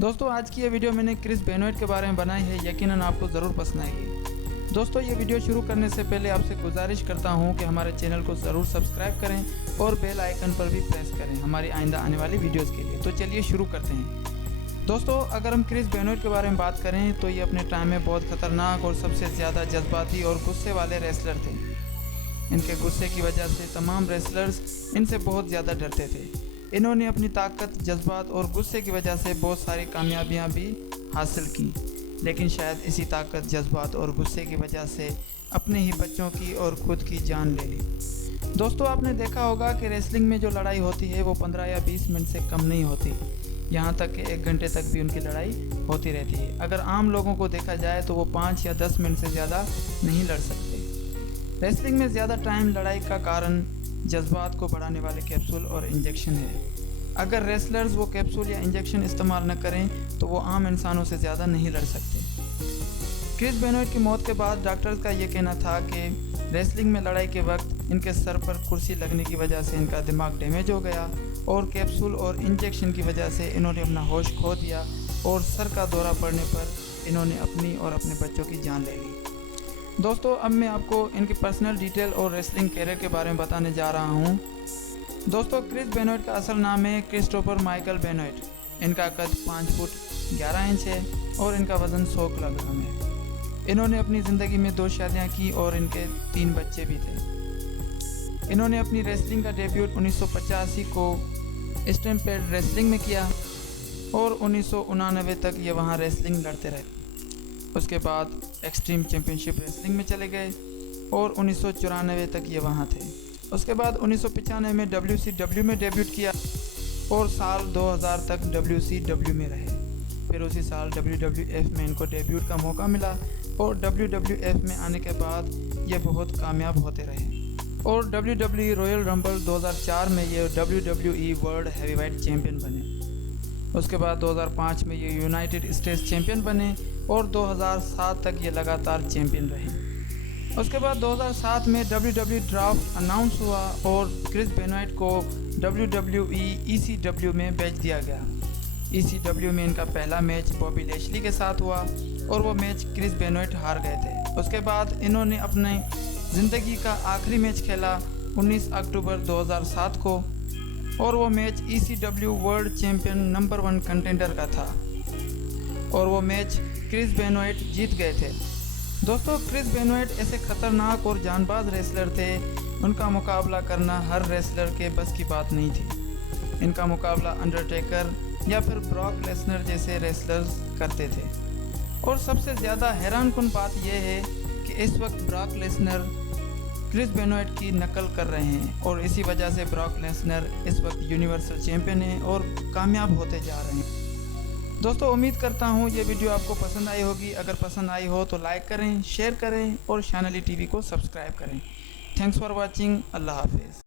दोस्तों आज की ये वीडियो मैंने क्रिस बेनोइट के बारे में बनाई है, यकीनन आपको ज़रूर पसंद आएगी। दोस्तों ये वीडियो शुरू करने से पहले आपसे गुजारिश करता हूँ कि हमारे चैनल को ज़रूर सब्सक्राइब करें और बेल आइकन पर भी प्रेस करें हमारी आइंदा आने वाली वीडियोज़ के लिए। तो चलिए शुरू करते हैं। दोस्तों अगर हम क्रिस बेनोइट के बारे में बात करें तो ये अपने टाइम में बहुत ख़तरनाक और सबसे ज़्यादा जज्बाती और गुस्से वाले रेसलर थे। इनके गुस्से की वजह से तमाम रेसलर्स इनसे बहुत ज़्यादा डरते थे। इन्होंने अपनी ताकत, जज्बात और गुस्से की वजह से बहुत सारी कामयाबियां भी हासिल की, लेकिन शायद इसी ताकत, जज्बात और गुस्से की वजह से अपने ही बच्चों की और खुद की जान ले ली। दोस्तों आपने देखा होगा कि रेसलिंग में जो लड़ाई होती है वो 15 या 20 मिनट से कम नहीं होती, यहाँ तक कि 1 घंटे तक भी उनकी लड़ाई होती रहती है। अगर आम लोगों को देखा जाए तो वो 5 या 10 मिनट से ज़्यादा नहीं लड़ सकते। रेसलिंग में ज़्यादा टाइम लड़ाई का कारण जज्बात को बढ़ाने वाले कैप्सूल और इंजेक्शन है। अगर रेसलर्स वो कैप्सूल या इंजेक्शन इस्तेमाल न करें तो वो आम इंसानों से ज़्यादा नहीं लड़ सकते। क्रिस बेनोइट की मौत के बाद डॉक्टर्स का ये कहना था कि रेसलिंग में लड़ाई के वक्त इनके सर पर कुर्सी लगने की वजह से इनका दिमाग डैमेज हो गया और कैप्सूल और इंजेक्शन की वजह से इन्होंने अपना होश खो दिया और सर का दौरा पड़ने पर इन्होंने अपनी और अपने बच्चों की जान ले ली। दोस्तों अब मैं आपको इनकी पर्सनल डिटेल और रेसलिंग कैरियर के बारे में बताने जा रहा हूँ। दोस्तों क्रिस बेनोइट का असल नाम है क्रिस्टोफर माइकल बेनोइट। इनका कद 5 फुट 11 इंच है और इनका वज़न 100 किलोग्राम है। इन्होंने अपनी ज़िंदगी में 2 शादियाँ की और इनके 3 बच्चे भी थे। इन्होंने अपनी रेसलिंग का डेब्यूट 1985 को स्टैम्पेड रेसलिंग में किया और 1999 तक ये वहाँ रेसलिंग लड़ते रहे। उसके बाद एक्सट्रीम चैम्पियनशिप रेसलिंग में चले गए और 1994 तक ये वहाँ थे। उसके बाद 1995 में WCW में डेब्यूट किया और साल 2000 तक WCW में रहे। फिर उसी साल WWF में इनको डेब्यूट का मौका मिला और WWF में आने के बाद ये बहुत कामयाब होते रहे और WWE रॉयल रंबल 2004 में ये WWE वर्ल्ड हैवीवेट चैम्पियन बने। उसके बाद 2005 में ये यूनाइटेड स्टेट्स चैम्पियन बने और 2007 तक ये लगातार चैम्पियन रहे। उसके बाद 2007 में WWE ड्राफ्ट अनाउंस हुआ और क्रिस बेनोइट को WWE ECW में बेच दिया गया। ECW में इनका पहला मैच बॉबी लैशली के साथ हुआ और वो मैच क्रिस बेनोइट हार गए थे। उसके बाद इन्होंने अपने ज़िंदगी का आखिरी मैच खेला 19 अक्टूबर 2007 को और वो match ECW world champion number 1 contender का था और वो मैच क्रिस बेनोइट जीत गए थे। दोस्तों क्रिस बेनोइट ऐसे खतरनाक और जानबाज रेसलर थे, उनका मुकाबला करना हर रेसलर के बस की बात नहीं थी। इनका मुकाबला अंडरटेकर या फिर ब्रॉक लेसनर जैसे रेसलर्स करते थे और सबसे ज़्यादा हैरानकुन बात यह है कि इस वक्त ब्रॉक लेसनर क्रिस बेनोइट की नकल कर रहे हैं और इसी वजह से ब्रॉक लेसनर इस वक्त यूनिवर्सल चैम्पियन हैं और कामयाब होते जा रहे हैं। दोस्तों उम्मीद करता हूँ ये वीडियो आपको पसंद आई होगी। अगर पसंद आई हो तो लाइक करें, शेयर करें और शानली टीवी को सब्सक्राइब करें। Thanks for watching. अल्लाह हाफिज़।